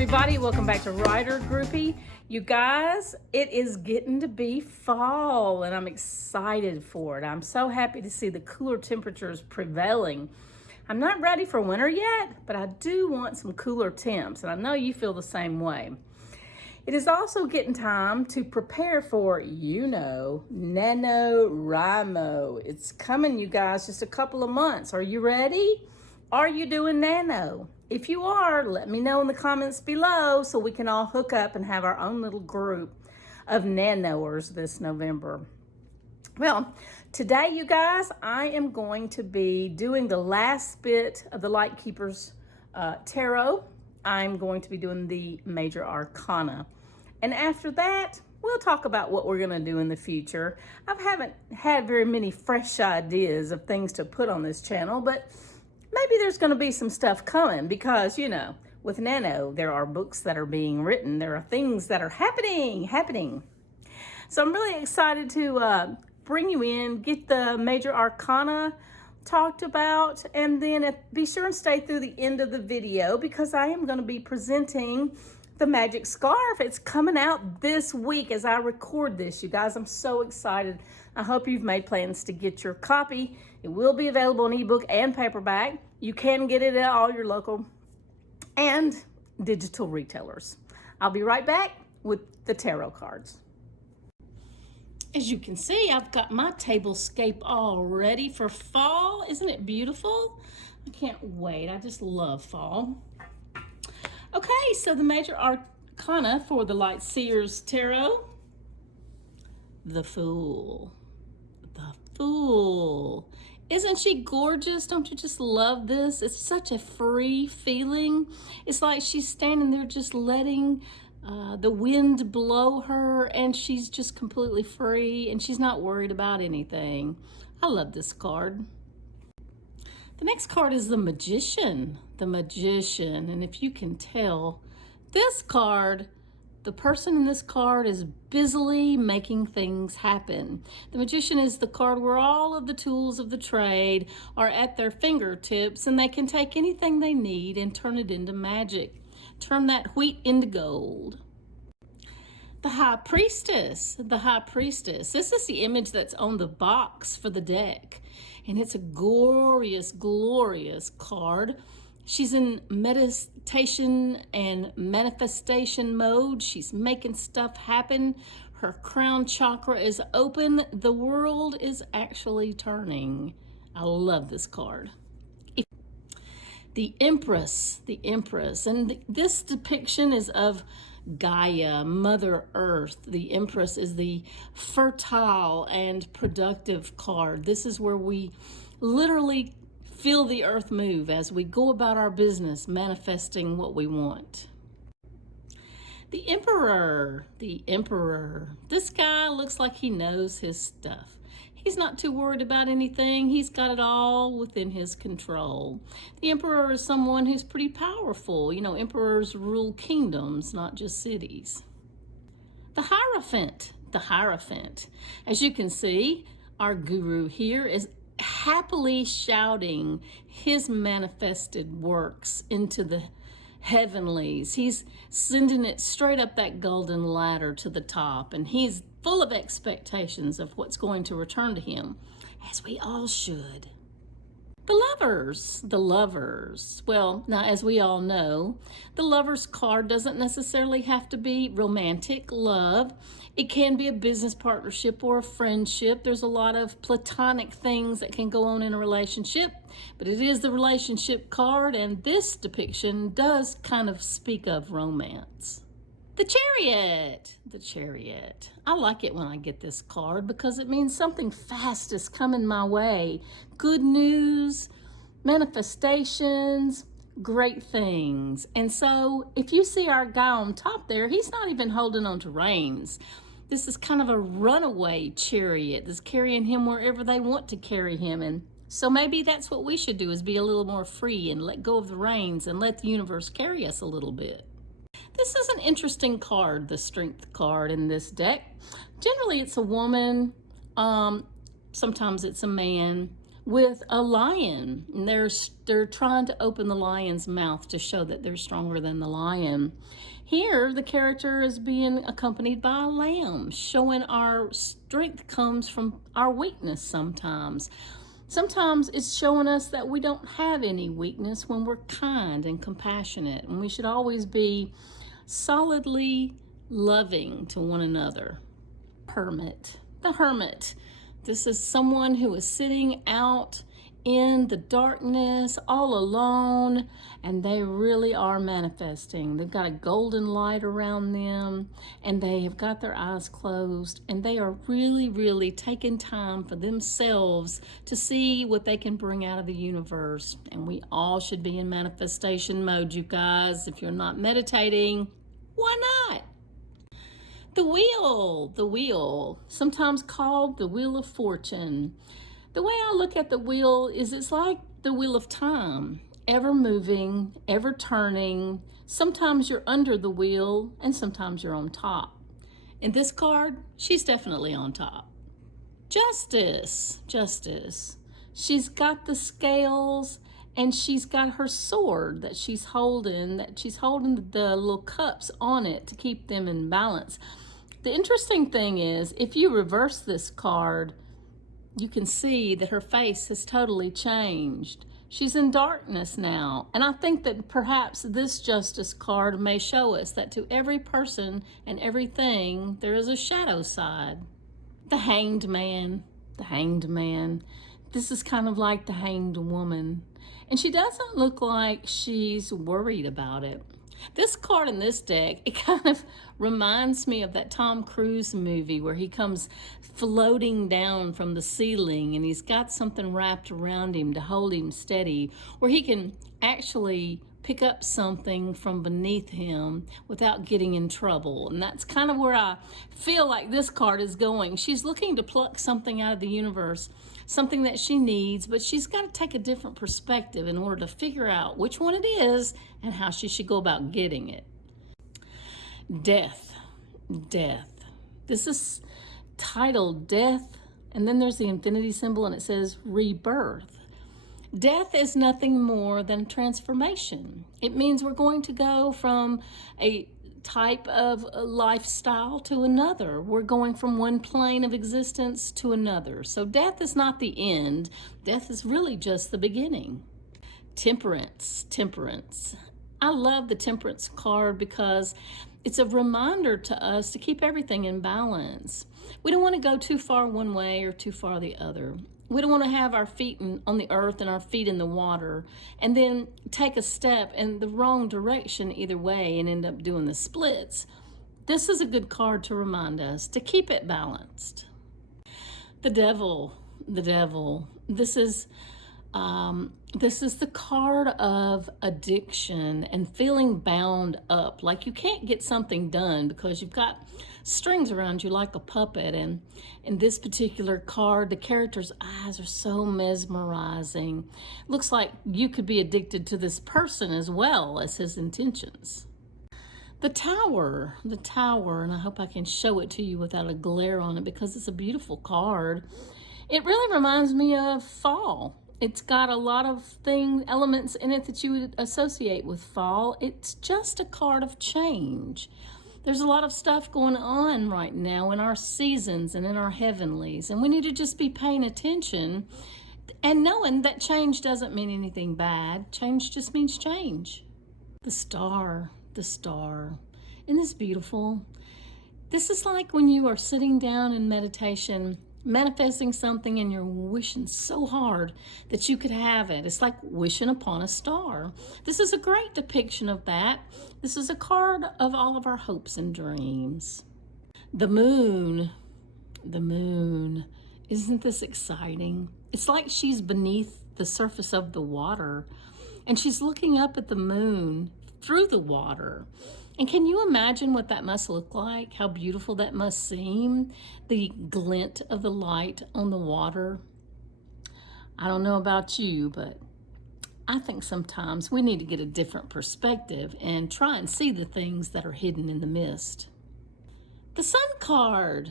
everybody, welcome back to Rider Groupie. You guys, it is getting to be fall and I'm excited for it. I'm so happy to see the cooler temperatures prevailing. I'm not ready for winter yet, but I do want some cooler temps, and I know you feel the same way. It is also getting time to prepare for, NaNoWriMo. It's coming, you guys, just a couple of months. Are you ready? Are you doing Nano? If you are, let me know in the comments below so we can all hook up and have our own little group of Nanoers this November. Well, today, you guys, I am going to be doing the last bit of the Light Keepers Tarot. I'm going to be doing the Major Arcana. And after that, we'll talk about what we're going to do in the future. I haven't had very many fresh ideas of things to put on this channel, but maybe there's going to be some stuff coming because, with Nano, there are books that are being written. There are things that are happening. So I'm really excited to bring you in, get the Major Arcana talked about, and then be sure and stay through the end of the video because I am going to be presenting the magic scarf. It's coming out this week as I record this, you guys. I'm so excited. I hope you've made plans to get your copy. It will be available in ebook and paperback. You can get it at all your local and digital retailers. I'll be right back with the tarot cards. As you can see, I've got my tablescape all ready for fall. Isn't it beautiful? I can't wait. I just love fall. Okay, so the Major Arcana for the Light Seers Tarot. The Fool. The Fool. Isn't she gorgeous? Don't you just love this? It's such a free feeling. It's like she's standing there just letting the wind blow her, and she's just completely free, and she's not worried about anything. I love this card. The next card is the Magician. The Magician. And if you can tell, this card, the person in this card is busily making things happen. The Magician is the card where all of the tools of the trade are at their fingertips, and they can take anything they need and turn it into magic. Turn that wheat into gold. The High Priestess. The High Priestess. This is the image that's on the box for the deck. And it's a glorious, glorious card. She's in meditation and manifestation mode. She's making stuff happen. Her crown chakra is open. The world is actually turning. I love this card. The Empress. The Empress. And this depiction is of Gaia, Mother Earth. The Empress is the fertile and productive card. This is where we literally feel the earth move as we go about our business, manifesting what we want. The Emperor. The Emperor. This guy looks like he knows his stuff. He's not too worried about anything. He's got it all within his control. The Emperor is someone who's pretty powerful. Emperors rule kingdoms, not just cities. The Hierophant. The Hierophant. As you can see, our guru here is happily shouting his manifested works into the heavenlies. He's sending it straight up that golden ladder to the top, and he's full of expectations of what's going to return to him, as we all should. The Lovers. The Lovers. Well, now, as we all know, the Lovers card doesn't necessarily have to be romantic love. It can be a business partnership or a friendship. There's a lot of platonic things that can go on in a relationship, but it is the relationship card, and this depiction does kind of speak of romance. The Chariot. The Chariot. I like it when I get this card because it means something fast is coming my way. Good news, manifestations, great things. And so if you see our guy on top there, he's not even holding on to reins. This is kind of a runaway chariot that's carrying him wherever they want to carry him. And so maybe that's what we should do, is be a little more free and let go of the reins and let the universe carry us a little bit. This is an interesting card, the Strength card in this deck. Generally, it's a woman. Sometimes it's a man with a lion. And they're trying to open the lion's mouth to show that they're stronger than the lion. Here, the character is being accompanied by a lamb, showing our strength comes from our weakness sometimes. Sometimes it's showing us that we don't have any weakness when we're kind and compassionate, and we should always be solidly loving to one another. Hermit. The hermit. This is someone who is sitting out in the darkness all alone, and they really are manifesting. They've got a golden light around them, and they have got their eyes closed, and they are really, really taking time for themselves to see what they can bring out of the universe. And we all should be in manifestation mode, you guys. If you're not meditating, why not? The wheel, sometimes called the wheel of fortune. The way I look at the wheel is it's like the wheel of time, ever moving, ever turning. Sometimes you're under the wheel and sometimes you're on top. In this card, she's definitely on top. Justice. She's got the scales and she's got her sword that she's holding the little cups on it to keep them in balance. The interesting thing is, if you reverse this card, you can see that her face has totally changed. She's in darkness now. And I think that perhaps this Justice card may show us that to every person and everything, there is a shadow side. The Hanged Man. This is kind of like the hanged woman. And she doesn't look like she's worried about it. This card in this deck, it kind of reminds me of that Tom Cruise movie where he comes floating down from the ceiling and he's got something wrapped around him to hold him steady, where he can actually pick up something from beneath him without getting in trouble. And that's kind of where I feel like this card is going. She's looking to pluck something out of the universe, something that she needs, but she's got to take a different perspective in order to figure out which one it is and how she should go about getting it. Death. This is titled Death, and then there's the infinity symbol and it says rebirth. Death is nothing more than transformation. It means we're going to go from a type of lifestyle to another. We're going from one plane of existence to another. So death is not the end. Death is really just the beginning. Temperance. I love the Temperance card because it's a reminder to us to keep everything in balance. We don't want to go too far one way or too far the other. We don't want to have our feet on the earth and our feet in the water and then take a step in the wrong direction either way and end up doing the splits. This is a good card to remind us to keep it balanced. The Devil. This is the card of addiction and feeling bound up, like you can't get something done because you've got strings around you like a puppet. And in this particular card, the character's eyes are so mesmerizing. Looks like you could be addicted to this person as well as his intentions. The Tower, and I hope I can show it to you without a glare on it because it's a beautiful card. It really reminds me of fall. It's got a lot of elements in it that you would associate with fall. It's just a card of change. There's a lot of stuff going on right now in our seasons and in our heavenlies, and we need to just be paying attention and knowing that change doesn't mean anything bad. Change just means change. The Star. Isn't this beautiful? This is like when you are sitting down in meditation, manifesting something and you're wishing so hard that you could have it. It's like wishing upon a star. This is a great depiction of that. This is a card of all of our hopes and dreams. The Moon. Isn't this exciting? It's like she's beneath the surface of the water and she's looking up at the moon through the water. And can you imagine what that must look like? How beautiful that must seem? The glint of the light on the water. I don't know about you, but I think sometimes we need to get a different perspective and try and see the things that are hidden in the mist. The Sun card.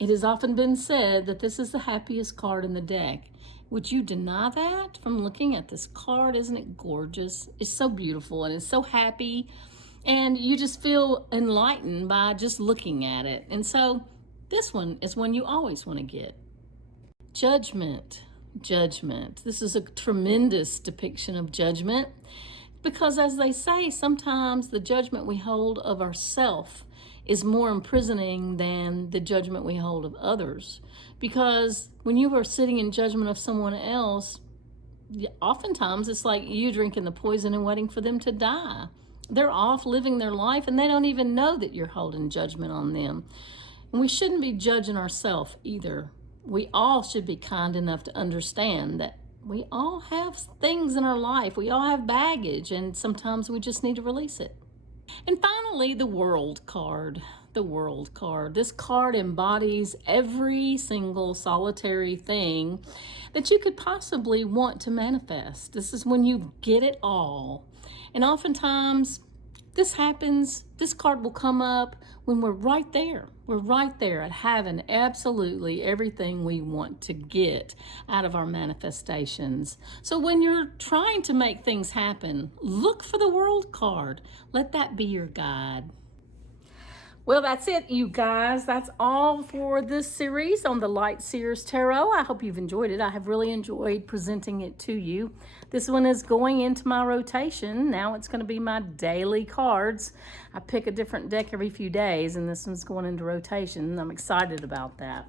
It has often been said that this is the happiest card in the deck. Would you deny that from looking at this card? Isn't it gorgeous? It's so beautiful and it's so happy. And you just feel enlightened by just looking at it. And so this one is one you always want to get. Judgment. Judgment. This is a tremendous depiction of judgment because, as they say, sometimes the judgment we hold of ourselves is more imprisoning than the judgment we hold of others. Because when you are sitting in judgment of someone else, oftentimes it's like you drinking the poison and waiting for them to die. They're off living their life and they don't even know that you're holding judgment on them. And we shouldn't be judging ourselves either. We all should be kind enough to understand that we all have things in our life. We all have baggage, and sometimes we just need to release it. And finally, the World card. The World card. This card embodies every single solitary thing that you could possibly want to manifest. This is when you get it all. And oftentimes, this happens, this card will come up when we're right there. We're right there at having absolutely everything we want to get out of our manifestations. So when you're trying to make things happen, look for the World card. Let that be your guide. Well, that's it, you guys. That's all for this series on the Light Seers Tarot. I hope you've enjoyed it. I have really enjoyed presenting it to you. This one is going into my rotation. Now it's going to be my daily cards. I pick a different deck every few days, and this one's going into rotation, and I'm excited about that.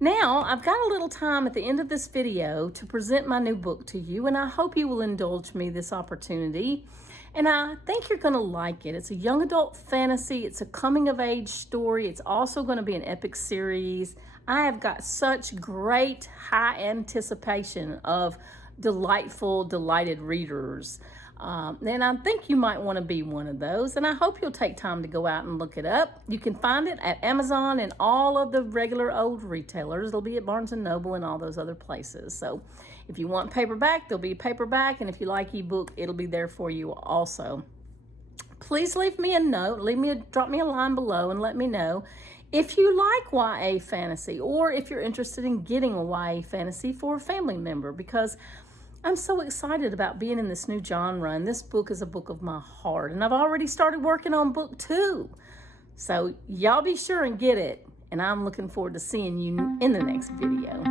Now, I've got a little time at the end of this video to present my new book to you, and I hope you will indulge me this opportunity. And I think you're going to like it. It's a young adult fantasy. It's a coming-of-age story. It's also going to be an epic series. I have got such great high anticipation of delighted readers. And I think you might want to be one of those. And I hope you'll take time to go out and look it up. You can find it at Amazon and all of the regular old retailers. It'll be at Barnes & Noble and all those other places. So if you want paperback, there'll be a paperback. And if you like ebook, it'll be there for you also. Please leave me a note. Drop me a line below and let me know if you like YA fantasy or if you're interested in getting a YA fantasy for a family member, because I'm so excited about being in this new genre, and this book is a book of my heart, and I've already started working on book 2. So y'all be sure and get it, and I'm looking forward to seeing you in the next video.